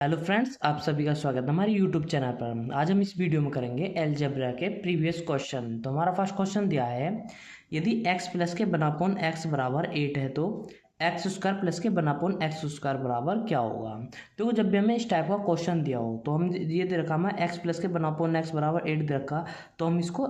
Hello friends, आप सभी का स्वागत है हमारे यूट्यूब चैनल पर। आज हम इस वीडियो में करेंगे अलजेब्रा के प्रीवियस क्वेश्चन। तो हमारा फर्स्ट क्वेश्चन दिया है, यदि x प्लस के बनापोन x बराबर 8 है तो एक्स स्क्वायर प्लस के बनापोन एक्स स्क्वायर बराबर क्या होगा। तो जब भी हमें इस टाइप का क्वेश्चन दिया हो तो हम ये दे रखा हमें x प्लस के बनापोन x बराबर 8 दे रखा, तो हम इसको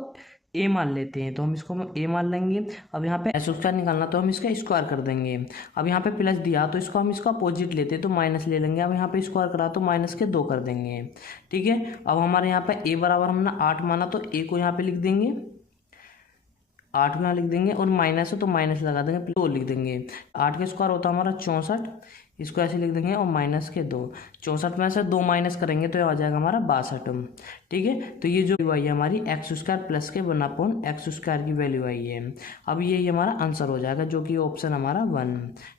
ए मान लेते हैं। तो हम इसको ए मान लेंगे। अब यहाँ पे एस स्क्वायर निकालना तो हम इसका स्क्वायर कर देंगे। अब यहाँ पे प्लस दिया तो इसको हम इसका अपोजिट लेते हैं तो माइनस ले लेंगे। अब यहाँ पे स्क्वायर करा तो माइनस के 2 कर देंगे। ठीक है, अब हमारे यहाँ पे ए बराबर हमने 8 माना तो ए को यहाँ पे लिख देंगे, 8 को यहाँ लिख देंगे, और माइनस है तो माइनस लगा देंगे, 2 लिख देंगे। 8 का स्क्वायर होता है हमारा 64, इसको ऐसे लिख देंगे, और माइनस के 2। 64 में से 2 माइनस करेंगे तो ये आ जाएगा हमारा 62। ठीक है, तो ये जो वैल्यू आई है हमारी एक्स स्क्वायर प्लस के 1/, एक्स स्क्वायर की वैल्यू आई है। अब ये हमारा आंसर हो जाएगा, जो कि ऑप्शन हमारा 1।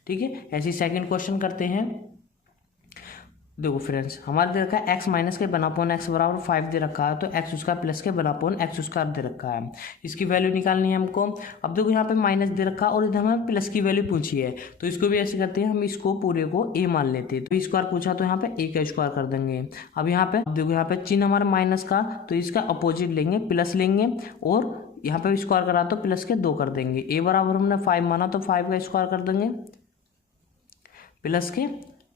ठीक है, ऐसे सेकंड क्वेश्चन करते हैं। देखो फ्रेंड्स, हमारे दे रखा है एक्स माइनस के बनापोन एक्स बराबर 5 दे रखा है, तो एक्स स्क्वायर प्लस के बनापोन एक्स स्क्वायर दे रखा है। इसकी वैल्यू निकालनी है हमको। अब देखो यहाँ पे माइनस दे रखा और इधर हमें प्लस की वैल्यू पूछी है, तो इसको भी ऐसे करते हैं, हम इसको पूरे को ए मान लेते हैं। तो स्क्वायर पूछा तो यहाँ पे ए का स्क्वायर कर देंगे। अब यहाँ पे देखो, यहाँ पे चिन्ह हमारा माइनस का, तो इसका अपोजिट लेंगे, प्लस लेंगे, और यहाँ पे स्क्वायर करा तो प्लस के 2 कर देंगे। ए बराबर हमने 5 माना तो 5 का स्क्वायर कर देंगे, प्लस के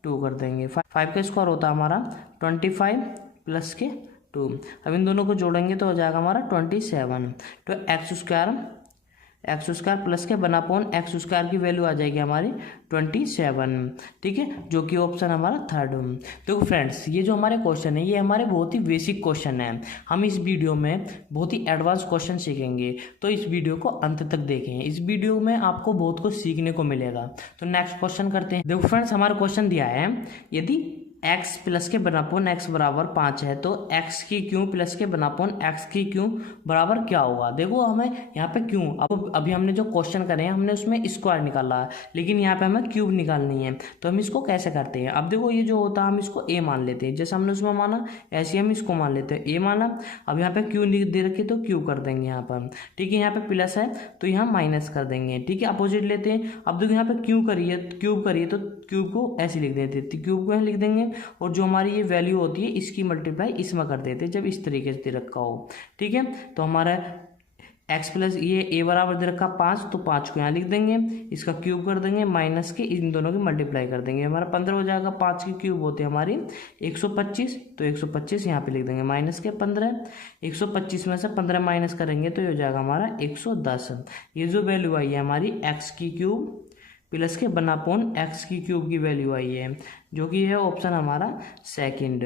2 कर देंगे। 5 का स्क्वायर होता है हमारा 25 प्लस के 2। अब इन दोनों को जोड़ेंगे तो हो जाएगा हमारा 27। तो एक्स स्क्वायर प्लस के बनापोन एक्स स्क्वायर की वैल्यू आ जाएगी हमारी 27। ठीक है, जो कि ऑप्शन हमारा 3rd। तो फ्रेंड्स, ये जो हमारे क्वेश्चन है ये हमारे बहुत ही बेसिक क्वेश्चन है। हम इस वीडियो में बहुत ही एडवांस क्वेश्चन सीखेंगे, तो इस वीडियो को अंत तक देखें। इस वीडियो में आपको बहुत कुछ सीखने को मिलेगा। तो नेक्स्ट क्वेश्चन करते हैं। देखो फ्रेंड्स, हमारा क्वेश्चन दिया है, यदि x प्लस के बनापोन x बराबर 5 है तो x की क्यू प्लस के बनापोन x की क्यू बराबर क्या होगा। देखो, हमें यहाँ पे क्यू, अभी हमने जो क्वेश्चन करे हैं हमने उसमें स्क्वायर निकाला है, लेकिन यहाँ पे हमें क्यूब निकालनी है। तो हम इसको कैसे करते हैं। अब देखो, ये जो होता है हम इसको a मान लेते हैं, जैसे हमने उसमें माना ऐसे हम इसको मान लेते हैं, a माना। अब यहाँ पे क्यू दे रखे तो क्यू कर देंगे यहाँ पर। ठीक है, यहाँ पे प्लस है तो यहाँ माइनस कर देंगे। ठीक है, अपोजिट लेते हैं। अब देखो यहाँ पे क्यूब करिए तो क्यूब को ऐसे लिख देते, क्यूब को यहाँ लिख देंगे, और जो हमारी ये वैल्यू होती है इसकी मल्टीप्लाई इसमें कर देते हैं, जब इस तरीके से दे रखा हो। ठीक है, तो हमारा एक्स प्लस ये ए बराबर दे रखा 5, तो 5 को यहाँ लिख देंगे, इसका क्यूब कर देंगे, माइनस के इन दोनों की मल्टीप्लाई कर देंगे, हमारा 15 हो जाएगा। 5 की क्यूब होते हैं हमारी 125, तो 125 यहाँ पे लिख देंगे, माइनस के 15। 125 में से 15 माइनस करेंगे तो ये हो जाएगा हमारा 110। ये जो वैल्यू आई है हमारी एक्स की क्यूब प्लस के बनापोन एक्स की क्यूब की वैल्यू आई है, जो कि है ऑप्शन हमारा 2nd।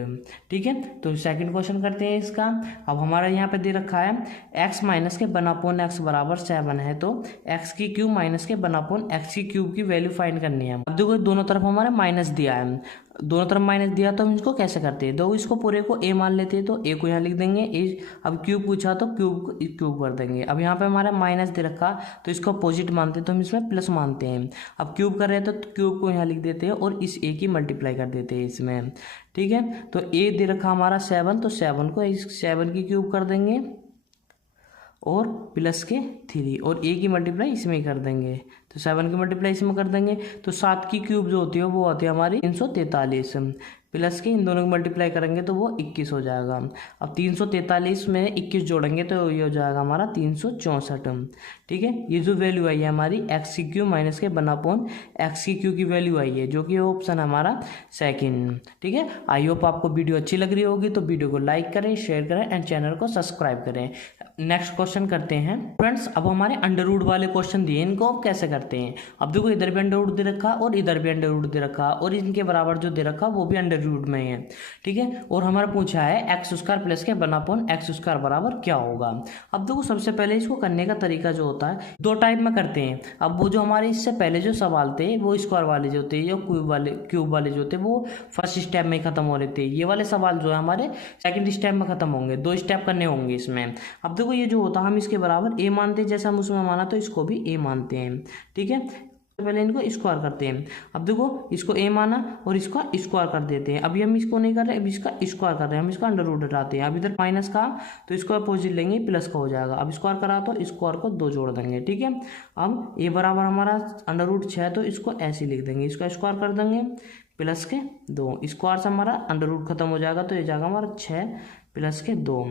ठीक है, तो सेकंड क्वेश्चन करते हैं इसका। अब हमारा यहाँ पे दे रखा है x माइनस के बनापोन x बराबर 7 है, तो x की क्यूब माइनस के बनापोन x की क्यूब की वैल्यू फाइंड करनी है। अब देखो, दोनों तरफ हमारे माइनस दिया है, दोनों तरफ माइनस दिया तो हम इसको कैसे करते हैं। दो इसको पूरे को a मान लेते हैं, तो a को यहाँ लिख देंगे, अब क्यूब पूछा तो क्यूब कर देंगे। अब यहाँ पे हमारा माइनस दे रखा तो इसको अपोजिट मानते हैं, तो हम इसमें प्लस मानते हैं। अब क्यूब कर रहे हैं तो क्यूब को यहाँ लिख देते हैं और इस a की मल्टीप्लाई कर देते हैं इसमें। ठीक है, तो a दे रखा हमारा 7, तो 7 को 7 की क्यूब कर देंगे और प्लस के 3, और a की मल्टीप्लाई इसमें ही कर देंगे, तो 7 की मल्टीप्लाई इसमें कर देंगे। तो 7 की क्यूब जो होती है वो होती है हमारी 343, प्लस के इन दोनों की मल्टीप्लाई करेंगे तो वो 21 हो जाएगा। अब 343 में 21 जोड़ेंगे तो ये हो जाएगा हमारा 364। ठीक है, ये जो वैल्यू आई है हमारी एक्स की क्यू माइनस के बनापोन एक्स की क्यू की वैल्यू आई है, जो कि ऑप्शन हमारा 2nd। ठीक है, आई होप आपको वीडियो अच्छी लग रही होगी, तो वीडियो को लाइक करें, शेयर करें एंड चैनल को सब्सक्राइब करें। नेक्स्ट क्वेश्चन करते हैं फ्रेंड्स। अब हमारे अंडर रूट वाले क्वेश्चन दिए, इनको आप कैसे करते हैं। अब देखो, इधर भी अंडर रूट दे रखा और इधर भी अंडर रूट दे रखा, और इनके बराबर जो दे रखा वो भी अंडर रूट में है। ठीक है, और हमारा पूछा है एक्स स्क्वायर प्लस के बनापोन एक्स स्क्वायर बराबर क्या होगा। अब देखो, सबसे पहले इसको करने का तरीका जो होता है 2 टाइप में करते हैं। अब वो जो हमारे इससे पहले जो सवाल थे वो स्क्वायर वाले जो थे, या क्यूब वाले जो थे, वो फर्स्ट स्टेप में खत्म हो रहे थे। ये वाले सवाल जो है हमारे सेकंड स्टेप में खत्म होंगे, 2 स्टेप करने होंगे इसमें। अब देखो, ये जो होता है हम इसके बराबर ए मानते हैं, जैसे हम उसमें माना तो इसको भी ए मानते हैं। ठीक है, पहले इनको स्क्वायर करते हैं। अब देखो, इसको ए माना और इसका स्क्वायर कर देते हैं। अभी हम इसको नहीं कर रहे, अभी इसका स्क्वायर कर रहे हैं, हम इसका अंडर रूट हटाते हैं। अब इधर माइनस का तो इसको अपोजिट लेंगे, प्लस का हो जाएगा। अब स्क्वायर करा तो स्क्वायर को 2 जोड़ देंगे। ठीक है, अब ए बराबर हमारा अंडर रूट 6, तो इसको ऐसे लिख देंगे, इसका स्क्वायर कर देंगे, प्लस के 2, स्क्वायर से हमारा अंडर रूट खत्म हो जाएगा तो ये जाएगा हमारा 6 प्लस के 2।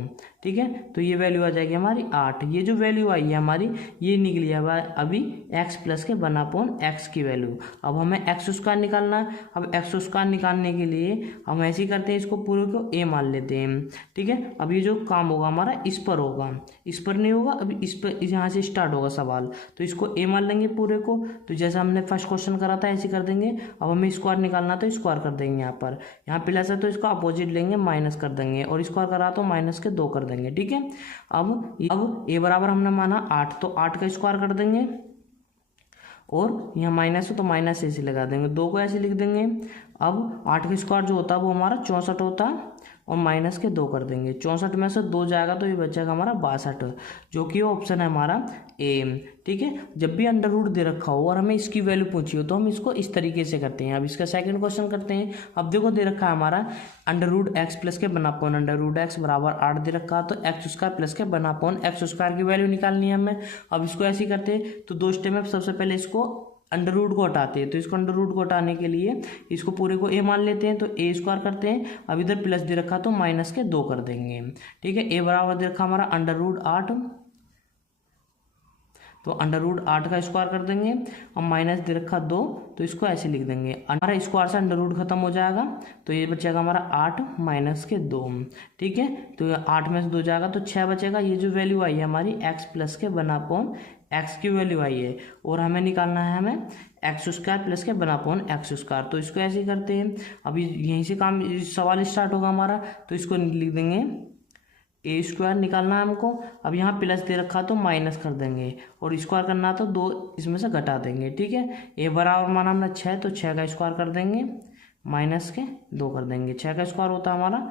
ठीक है, तो ये वैल्यू आ जाएगी हमारी 8। ये जो वैल्यू आई है हमारी ये निकली है अभी x प्लस के 1/x की वैल्यू। अब हमें एक्स स्क्वायर निकालना है। अब एक्स स्क्वायर निकालने के लिए हम ऐसे ही करते हैं, इसको पूरे को a मान लेते हैं। ठीक है, अब ये जो काम होगा हमारा इस पर होगा, इस पर नहीं होगा, अभी इस पर यहाँ से स्टार्ट होगा सवाल, तो इसको a मान लेंगे पूरे को। तो जैसे हमने फर्स्ट क्वेश्चन करा था ऐसे कर देंगे। अब हमें स्क्वायर निकालना तो स्क्वायर कर देंगे, यहाँ प्लस है तो इसको अपोजिट लेंगे, माइनस कर देंगे, और स्क्वायर करा तो माइनस के 2 कर देंगे। ठीक है, अब a बराबर हमने माना 8, तो 8 का स्क्वायर कर देंगे, और यहाँ माइनस है तो माइनस ऐसे लगा देंगे, 2 को ऐसे लिख देंगे। अब 8 का स्क्वायर जो होता है वो हमारा 64 होता है, और माइनस के 2 कर देंगे। 64 में से 2 जाएगा तो ये बचेगा हमारा 62, जो कि ऑप्शन है हमारा ए। ठीक है, जब भी अंडर रूट दे रखा हो और हमें इसकी वैल्यू पूछी हो तो हम इसको इस तरीके से करते हैं। अब इसका सेकंड क्वेश्चन करते हैं। अब देखो दे रखा है हमारा अंडर रूट एक्स प्लस के 1/, अंडर रूट एक्स बराबर 8 दे रखा है, तो एक्स स्क्वायर प्लस के 1/, एक्स स्क्वायर की वैल्यू निकालनी है हमें। अब इसको ऐसे ही करते हैं, तो 2 स्टेप में सबसे पहले इसको अंडर रूट को हटाते हैं। तो इसको अंडर रूट को हटाने के लिए इसको पूरे को a मान लेते हैं, तो a स्क्वायर करते हैं। अब इधर प्लस दे रखा तो माइनस के 2 कर देंगे। ठीक है, a बराबर दे रखा हमारा अंडर रूट 8, तो अंडर रूट 8 का स्क्वायर कर देंगे। अब माइनस दे रखा 2, तो इसको ऐसे लिख देंगे। हमारा स्क्वायर से अंडर रूट खत्म हो जाएगा, तो ये बचेगा हमारा 8 माइनस के 2। ठीक है, तो 8 में से 2 जाएगा तो 6 बचेगा। ये जो वैल्यू आई है हमारी x प्लस के 1/x की वैल्यू आई है, और हमें निकालना है हमें एक्स स्क्वायर प्लस के 1/x स्क्वायर। तो इसको ऐसे ही करते हैं। अभी यहीं से काम सवाल स्टार्ट होगा हमारा, तो इसको लिख देंगे ए स्क्वायर निकालना है हमको। अब यहाँ प्लस दे रखा तो माइनस कर देंगे, और स्क्वायर करना तो 2 इसमें से घटा देंगे। ठीक है, ए बराबर माना हमने 6, तो 6 का स्क्वायर कर देंगे, माइनस के 2 कर देंगे। 6 का स्क्वायर होता है हमारा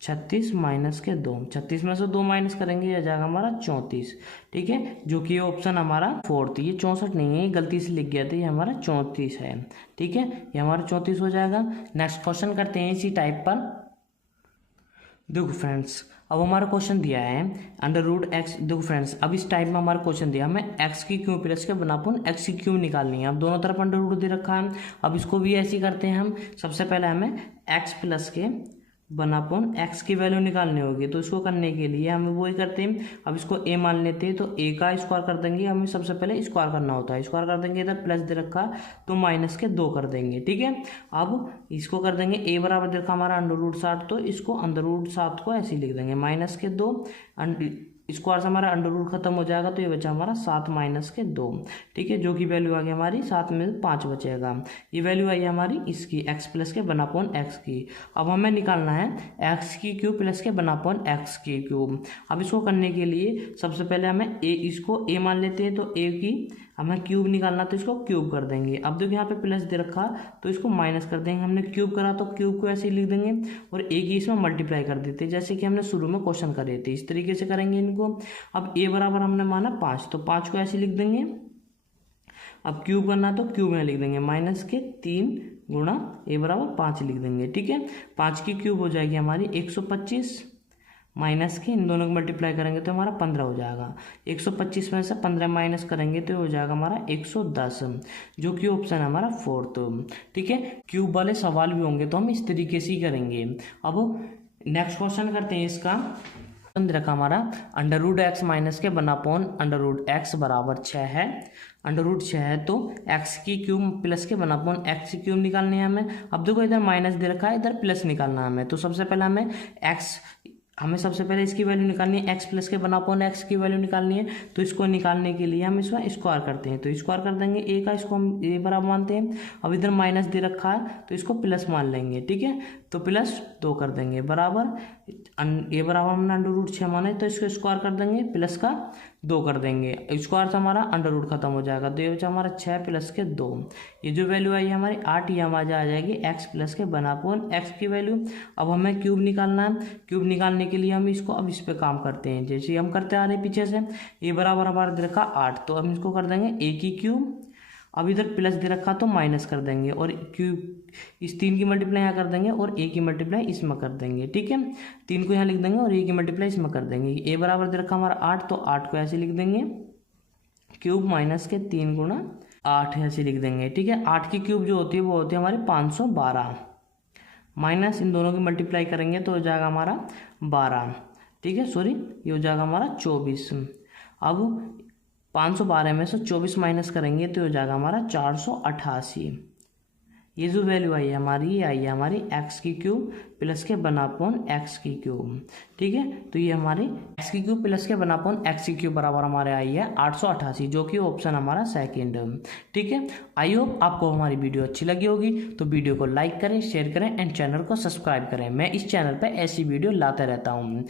36 माइनस के 2, 36 में से 2 माइनस करेंगे, यह जाएगा हमारा 34। ठीक है, जो कि ऑप्शन हमारा 4, ये 64 नहीं है, ये गलती से लिख गया था, ये हमारा 34 है। ठीक है, ये हमारा 34 हो जाएगा। नेक्स्ट क्वेश्चन करते हैं इसी टाइप पर। देखो फ्रेंड्स, अब हमारा क्वेश्चन दिया है अंडर रूट एक्स। देखो फ्रेंड्स, अब इस टाइप में हमारा क्वेश्चन दिया हमें एक्स की क्यूब प्लस के 1/, एक्स की क्यूब निकालनी है। अब दोनों तरफ अंडर रूट दे रखा है। अब इसको भी ऐसे ही करते हैं हम। सबसे पहले हमें एक्स प्लस के 1/x की वैल्यू निकालनी होगी, तो इसको करने के लिए हम वही करते हैं। अब इसको a मान लेते हैं, तो a का स्क्वायर कर देंगे। हमें सबसे पहले स्क्वायर करना होता है, स्क्वायर कर देंगे, इधर प्लस दे रखा तो माइनस के 2 कर देंगे। ठीक है, अब इसको कर देंगे a बराबर दे रखा हमारा अंडर रूट 60, तो इसको अंडर रूट 7 को ऐसे ही लिख देंगे, माइनस के 2, स्क्वायर से हमारा अंडर रूट खत्म हो जाएगा, तो ये बचा हमारा 7 माइनस के 2। ठीक है, जो कि वैल्यू आ गई हमारी 7 में 5 बचेगा। ये वैल्यू आई हमारी इसकी x प्लस के 1/x की। अब हमें निकालना है x की क्यूब प्लस के 1/x की क्यूब। अब इसको करने के लिए सबसे पहले हमें इसको a मान लेते हैं, तो a की हमें क्यूब निकालना, तो इसको क्यूब कर देंगे। अब देखो यहाँ पे प्लस दे रखा, तो इसको माइनस कर देंगे। हमने क्यूब करा तो क्यूब को ऐसे ही लिख देंगे, और a की इसमें मल्टीप्लाई कर देते हैं, जैसे कि हमने शुरू में क्वेश्चन करे थे। इस तरीके से करेंगे इनको। अब a बराबर हमने माना 5, तो 5 को ऐसे लिख देंगे। अब क्यूब करना तो क्यूब में लिख देंगे, माइनस के 3 गुणा a बराबर 5 लिख देंगे। ठीक है, 5 की क्यूब हो जाएगी हमारी 125, माइनस के इन दोनों को मल्टीप्लाई करेंगे तो हमारा 15 हो जाएगा। 125 में से 15 माइनस करेंगे तो हो जाएगा हमारा 110, जो कि ऑप्शन है हमारा 4। ठीक है, क्यूब वाले सवाल भी होंगे तो हम इस तरीके से ही करेंगे। अब नेक्स्ट क्वेश्चन करते हैं। इसका रखा हमारा अंडर रूट एक्स माइनस के 1/, अंडर रूट एक्स बराबर 6 है। अंडर रूट 6 है, तो एक्स की क्यूब प्लस के 1/x की क्यूब निकालनी है हमें। अब देखो इधर माइनस दे रखा है, इधर प्लस निकालना है हमें। तो सबसे पहले हमें सबसे पहले इसकी वैल्यू निकालनी है, x प्लस के 1/x की वैल्यू निकालनी है। तो इसको निकालने के लिए हम इसमें स्क्वायर करते हैं, तो स्क्वायर कर देंगे a का, इसको हम a बराबर मानते हैं। अब इधर माइनस दे रखा है, तो इसको प्लस मान लेंगे। ठीक है, तो प्लस 2 कर देंगे, बराबर a बराबर हमने अंडर रूट 6 माना है, तो इसको स्क्वायर कर देंगे, प्लस का 2 कर देंगे। स्क्वायर से हमारा अंडर रूट खत्म हो जाएगा, तो ये बचा हमारा 6 प्लस के 2। ये जो वैल्यू आई है हमारी 8, ये हमारी आ जाएगी x प्लस के 1/x की वैल्यू। अब हमें क्यूब निकालना है। क्यूब निकालने के लिए हम इसको अब इस पे काम करते हैं, जैसे हम करते आ रहे हैं पीछे से। a बराबर हमारा दे रखा 8, तो हम इसको कर देंगे a की क्यूब। अब इधर प्लस दे रखा तो माइनस कर देंगे, और क्यूब इस 3 की मल्टीप्लाई यहाँ कर देंगे, और a की मल्टीप्लाई इसमें कर देंगे। ठीक है, 3 को यहाँ लिख देंगे और a की मल्टीप्लाई इसमें कर देंगे। a बराबर दे रखा हमारा 8, तो 8 को ऐसे लिख देंगे, क्यूब माइनस के 3 गुणा 8 ऐसे लिख देंगे, ठीक है। 8 की क्यूब जो होती है वो होती है हमारी 512, माइनस इन दोनों की मल्टीप्लाई करेंगे तो हो जाएगा हमारा 12, ठीक है। सॉरी, ये हो जाएगा हमारा 24। अब 512 में से 24 माइनस करेंगे तो हो जाएगा हमारा 488। ये जो वैल्यू आई है हमारी, ये आई है हमारी एक्स की क्यूब प्लस के बनापोन एक्स की क्यूब, ठीक है। तो ये हमारी एक्स की क्यूब प्लस के बनापोन एक्स की क्यूब बराबर हमारे आई है 888, जो कि ऑप्शन हमारा सेकंड, ठीक है। आई होप आपको हमारी वीडियो अच्छी लगी होगी, तो वीडियो को लाइक करें, शेयर करें एंड चैनल को सब्सक्राइब करें। मैं इस चैनल पर ऐसी वीडियो लाते रहता हूँ।